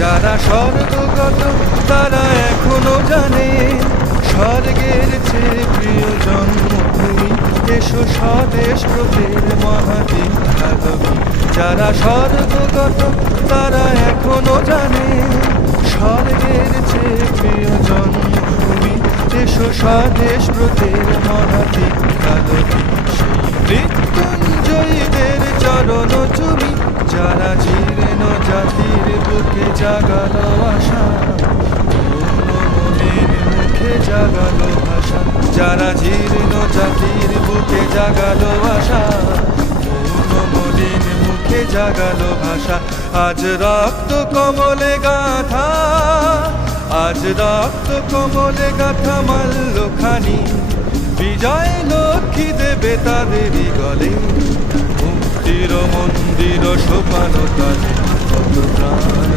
যারা স্বর্গগত তারা এখনো জানে স্বর্গের চেয়ে প্রিয় জন্মভূমি, এসো স্বদেশ ব্রতের মহাদীক্ষালভী। যারা স্বর্গগত তারা এখনো জানে স্বর্গের চেয়ে প্রিয় জন্মভূমি, এসো স্বদেশ ব্রতের মহাদীক্ষালভী। সেই মৃত্যুঞ্জয়ীদের চরণ চুমি, যারা জীর্ণ জাতির বুকে জাগালো আশা, পূর্ণ মলিন মুখে জাগালো ভাষা। যারা জীর্ণ জাতির বুকে জাগালো আশা, পূর্ণ মলিন মুখে জাগালো ভাষা। আজ রক্ত কমলে গাথা, আজ রক্ত কমলে গাথা মাল্যখানি, বিজয় লক্ষ্মী দেবে তাদেরই গলে। মুক্তির মন্দির সোপানো তালে কত প্রাণ